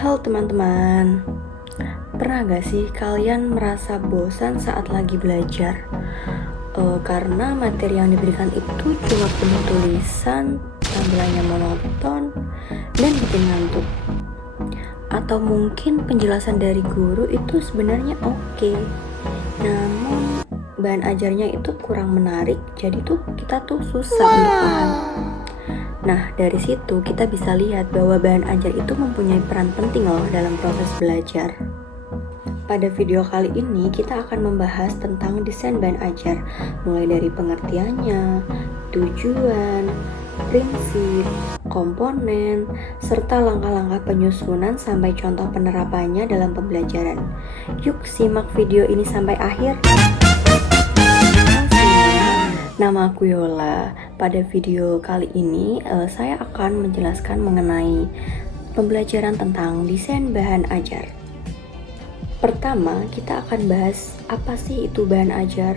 Halo teman-teman, pernah gak sih kalian merasa bosan saat lagi belajar? Karena materi yang diberikan itu cuma penuh tulisan, tampilannya monoton, dan bikin ngantuk. Atau mungkin penjelasan dari guru itu sebenarnya oke, namun bahan ajarnya itu kurang menarik, jadi kita susah untuk paham. Nah, dari situ kita bisa lihat bahwa bahan ajar itu mempunyai peran penting loh dalam proses belajar. Pada video kali ini kita akan membahas tentang desain bahan ajar, mulai dari pengertiannya, tujuan, prinsip, komponen, serta langkah-langkah penyusunan sampai contoh penerapannya dalam pembelajaran. Yuk simak video ini sampai akhir. Nama aku Yola. Pada video kali ini saya akan menjelaskan mengenai pembelajaran tentang desain bahan ajar. Pertama, kita akan bahas apa sih itu bahan ajar.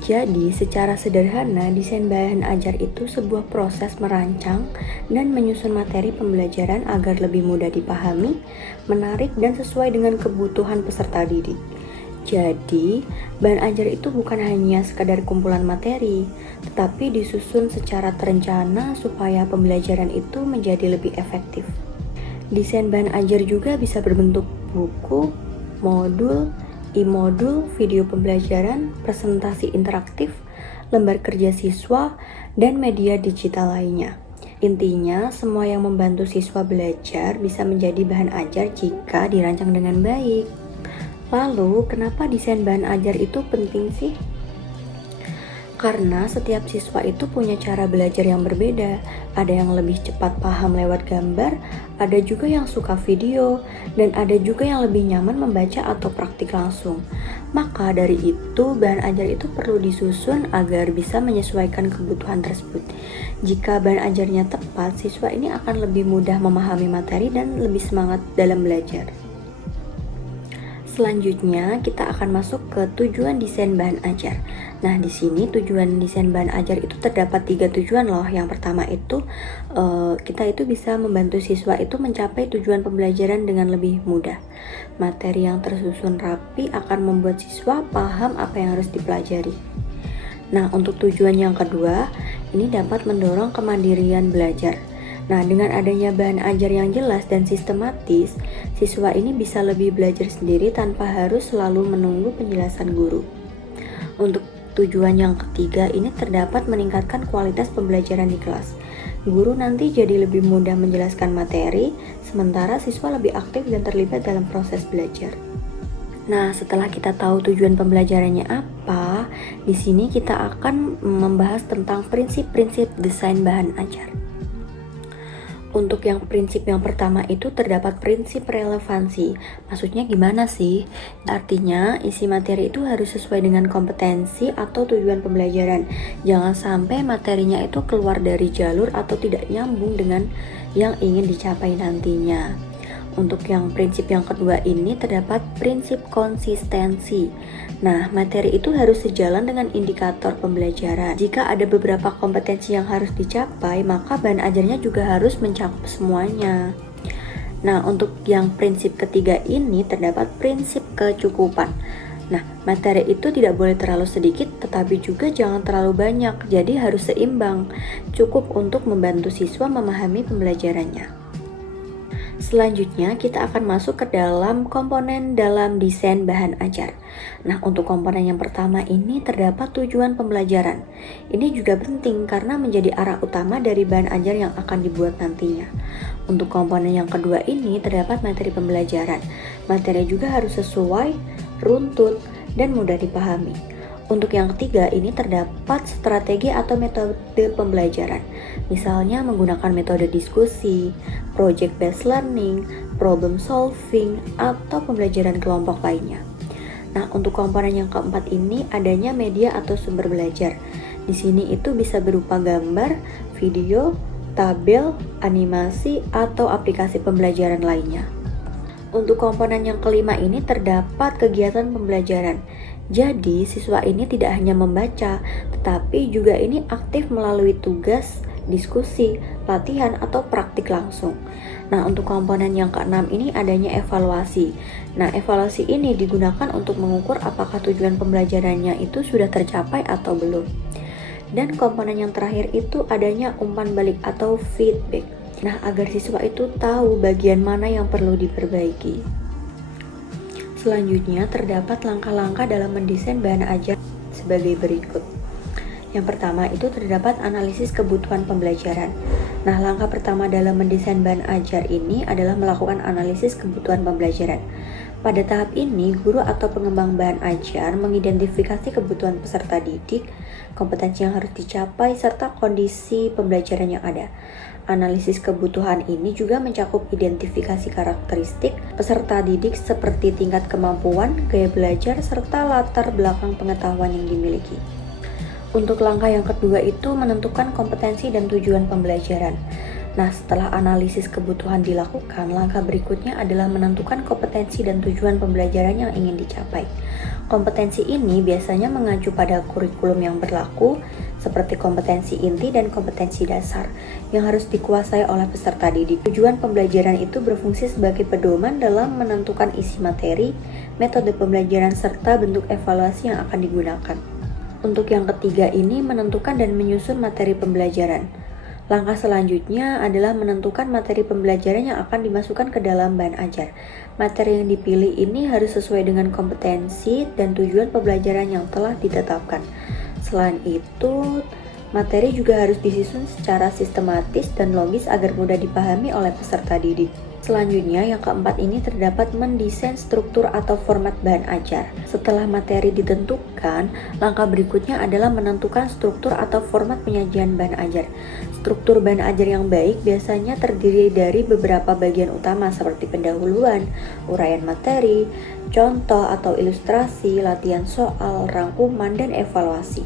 Jadi, secara sederhana, desain bahan ajar itu sebuah proses merancang dan menyusun materi pembelajaran agar lebih mudah dipahami, menarik, dan sesuai dengan kebutuhan peserta didik. Jadi, bahan ajar itu bukan hanya sekadar kumpulan materi, tetapi disusun secara terencana supaya pembelajaran itu menjadi lebih efektif. Desain bahan ajar juga bisa berbentuk buku, modul, e-modul, video pembelajaran, presentasi interaktif, lembar kerja siswa, dan media digital lainnya. Intinya, semua yang membantu siswa belajar bisa menjadi bahan ajar jika dirancang dengan baik. Lalu, kenapa desain bahan ajar itu penting sih? Karena setiap siswa itu punya cara belajar yang berbeda. Ada yang lebih cepat paham lewat gambar, ada juga yang suka video, dan ada juga yang lebih nyaman membaca atau praktik langsung. Maka dari itu, bahan ajar itu perlu disusun agar bisa menyesuaikan kebutuhan tersebut. Jika bahan ajarnya tepat, siswa ini akan lebih mudah memahami materi dan lebih semangat dalam belajar. Selanjutnya, kita akan masuk ke tujuan desain bahan ajar. Nah, di sini tujuan desain bahan ajar itu terdapat 3 tujuan loh. Yang pertama itu, kita itu bisa membantu siswa itu mencapai tujuan pembelajaran dengan lebih mudah. Materi yang tersusun rapi akan membuat siswa paham apa yang harus dipelajari. Nah, untuk tujuan yang kedua, ini dapat mendorong kemandirian belajar. Nah, dengan adanya bahan ajar yang jelas dan sistematis, siswa ini bisa lebih belajar sendiri tanpa harus selalu menunggu penjelasan guru. Untuk tujuan yang ketiga ini terdapat meningkatkan kualitas pembelajaran di kelas. Guru nanti jadi lebih mudah menjelaskan materi, sementara siswa lebih aktif dan terlibat dalam proses belajar. Nah, setelah kita tahu tujuan pembelajarannya apa, di sini kita akan membahas tentang prinsip-prinsip desain bahan ajar. Untuk yang prinsip yang pertama itu terdapat prinsip relevansi. Maksudnya gimana sih? Artinya isi materi itu harus sesuai dengan kompetensi atau tujuan pembelajaran. Jangan sampai materinya itu keluar dari jalur atau tidak nyambung dengan yang ingin dicapai nantinya. Untuk yang prinsip yang kedua ini terdapat prinsip konsistensi. Nah, materi itu harus sejalan dengan indikator pembelajaran. Jika ada beberapa kompetensi yang harus dicapai, maka bahan ajarnya juga harus mencakup semuanya. Nah, untuk yang prinsip ketiga ini terdapat prinsip kecukupan. Nah, materi itu tidak boleh terlalu sedikit, tetapi juga jangan terlalu banyak, jadi harus seimbang. Cukup untuk membantu siswa memahami pembelajarannya. Selanjutnya kita akan masuk ke dalam komponen dalam desain bahan ajar. Nah, untuk komponen yang pertama ini terdapat tujuan pembelajaran. Ini juga penting karena menjadi arah utama dari bahan ajar yang akan dibuat nantinya. Untuk komponen yang kedua ini terdapat materi pembelajaran. Materi juga harus sesuai, runtut, dan mudah dipahami. Untuk yang ketiga ini terdapat strategi atau metode pembelajaran. Misalnya menggunakan metode diskusi, project based learning, problem solving, atau pembelajaran kelompok lainnya. Nah, untuk komponen yang keempat ini adanya media atau sumber belajar. Di sini itu bisa berupa gambar, video, tabel, animasi, atau aplikasi pembelajaran lainnya. Untuk komponen yang kelima ini terdapat kegiatan pembelajaran. Jadi, siswa ini tidak hanya membaca, tetapi juga ini aktif melalui tugas, diskusi, latihan, atau praktik langsung. Nah, untuk komponen yang keenam ini adanya evaluasi. Nah, evaluasi ini digunakan untuk mengukur apakah tujuan pembelajarannya itu sudah tercapai atau belum. Dan komponen yang terakhir itu adanya umpan balik atau feedback. Nah, agar siswa itu tahu bagian mana yang perlu diperbaiki. Selanjutnya, terdapat langkah-langkah dalam mendesain bahan ajar sebagai berikut. Yang pertama itu terdapat analisis kebutuhan pembelajaran. Nah, langkah pertama dalam mendesain bahan ajar ini adalah melakukan analisis kebutuhan pembelajaran. Pada tahap ini, guru atau pengembang bahan ajar mengidentifikasi kebutuhan peserta didik, kompetensi yang harus dicapai, serta kondisi pembelajaran yang ada. Analisis kebutuhan ini juga mencakup identifikasi karakteristik peserta didik seperti tingkat kemampuan, gaya belajar, serta latar belakang pengetahuan yang dimiliki. Untuk langkah yang kedua itu menentukan kompetensi dan tujuan pembelajaran. Nah, setelah analisis kebutuhan dilakukan, langkah berikutnya adalah menentukan kompetensi dan tujuan pembelajaran yang ingin dicapai. Kompetensi ini biasanya mengacu pada kurikulum yang berlaku, seperti kompetensi inti dan kompetensi dasar, yang harus dikuasai oleh peserta didik. Tujuan pembelajaran itu berfungsi sebagai pedoman dalam menentukan isi materi, metode pembelajaran, serta bentuk evaluasi yang akan digunakan. Untuk yang ketiga ini menentukan dan menyusun materi pembelajaran. Langkah selanjutnya adalah menentukan materi pembelajaran yang akan dimasukkan ke dalam bahan ajar. Materi yang dipilih ini harus sesuai dengan kompetensi dan tujuan pembelajaran yang telah ditetapkan. Selain itu, materi juga harus disusun secara sistematis dan logis agar mudah dipahami oleh peserta didik. Selanjutnya, yang keempat ini terdapat mendesain struktur atau format bahan ajar. Setelah materi ditentukan, langkah berikutnya adalah menentukan struktur atau format penyajian bahan ajar. Struktur bahan ajar yang baik biasanya terdiri dari beberapa bagian utama seperti pendahuluan, uraian materi, contoh atau ilustrasi, latihan soal, rangkuman, dan evaluasi.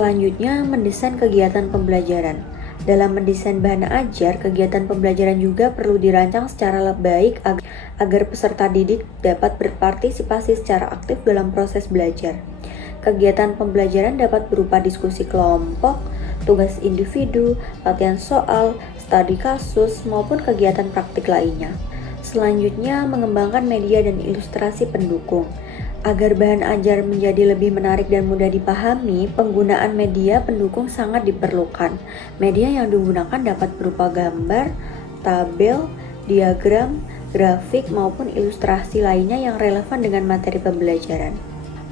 Selanjutnya, mendesain kegiatan pembelajaran. Dalam mendesain bahan ajar, kegiatan pembelajaran juga perlu dirancang secara baik agar peserta didik dapat berpartisipasi secara aktif dalam proses belajar. Kegiatan pembelajaran dapat berupa diskusi kelompok, tugas individu, latihan soal, studi kasus, maupun kegiatan praktik lainnya. Selanjutnya, mengembangkan media dan ilustrasi pendukung. Agar bahan ajar menjadi lebih menarik dan mudah dipahami, penggunaan media pendukung sangat diperlukan. Media yang digunakan dapat berupa gambar, tabel, diagram, grafik, maupun ilustrasi lainnya yang relevan dengan materi pembelajaran.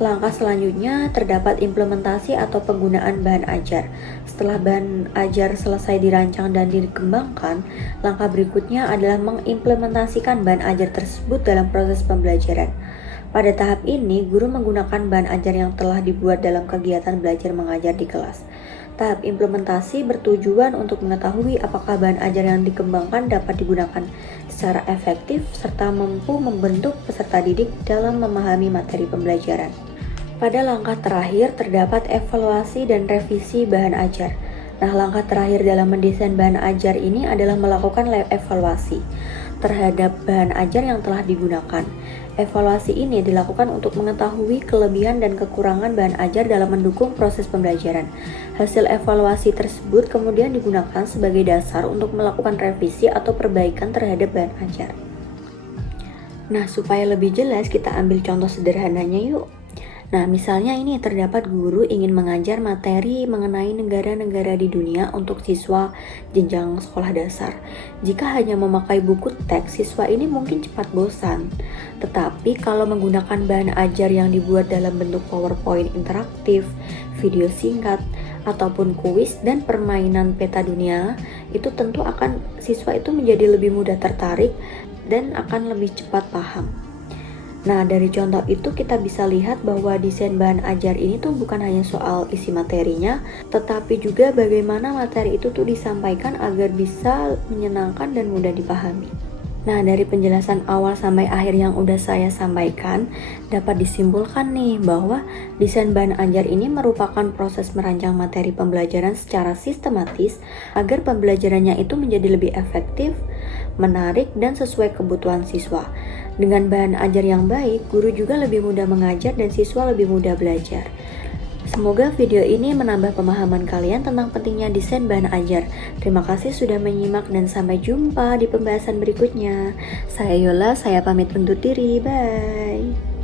Langkah selanjutnya terdapat implementasi atau penggunaan bahan ajar. Setelah bahan ajar selesai dirancang dan dikembangkan, langkah berikutnya adalah mengimplementasikan bahan ajar tersebut dalam proses pembelajaran. Pada tahap ini, guru menggunakan bahan ajar yang telah dibuat dalam kegiatan belajar mengajar di kelas. Tahap implementasi bertujuan untuk mengetahui apakah bahan ajar yang dikembangkan dapat digunakan secara efektif serta mampu membentuk peserta didik dalam memahami materi pembelajaran. Pada langkah terakhir terdapat evaluasi dan revisi bahan ajar. Nah, langkah terakhir dalam mendesain bahan ajar ini adalah melakukan evaluasi terhadap bahan ajar yang telah digunakan. Evaluasi ini dilakukan untuk mengetahui kelebihan dan kekurangan bahan ajar dalam mendukung proses pembelajaran. Hasil evaluasi tersebut kemudian digunakan sebagai dasar untuk melakukan revisi atau perbaikan terhadap bahan ajar. Nah, supaya lebih jelas kita ambil contoh sederhananya yuk. Nah, misalnya ini terdapat guru ingin mengajar materi mengenai negara-negara di dunia untuk siswa jenjang sekolah dasar. Jika hanya memakai buku teks, siswa ini mungkin cepat bosan. Tetapi kalau menggunakan bahan ajar yang dibuat dalam bentuk PowerPoint interaktif, video singkat, ataupun kuis dan permainan peta dunia, itu tentu akan siswa itu menjadi lebih mudah tertarik dan akan lebih cepat paham. Nah, dari contoh itu kita bisa lihat bahwa desain bahan ajar ini tuh bukan hanya soal isi materinya, tetapi juga bagaimana materi itu tuh disampaikan agar bisa menyenangkan dan mudah dipahami. Nah, dari penjelasan awal sampai akhir yang udah saya sampaikan, dapat disimpulkan nih bahwa desain bahan ajar ini merupakan proses merancang materi pembelajaran secara sistematis agar pembelajarannya itu menjadi lebih efektif, menarik, dan sesuai kebutuhan siswa. Dengan bahan ajar yang baik, guru juga lebih mudah mengajar dan siswa lebih mudah belajar. Semoga video ini menambah pemahaman kalian tentang pentingnya desain bahan ajar. Terima kasih sudah menyimak dan sampai jumpa di pembahasan berikutnya. Saya Yola, saya pamit undur diri. Bye.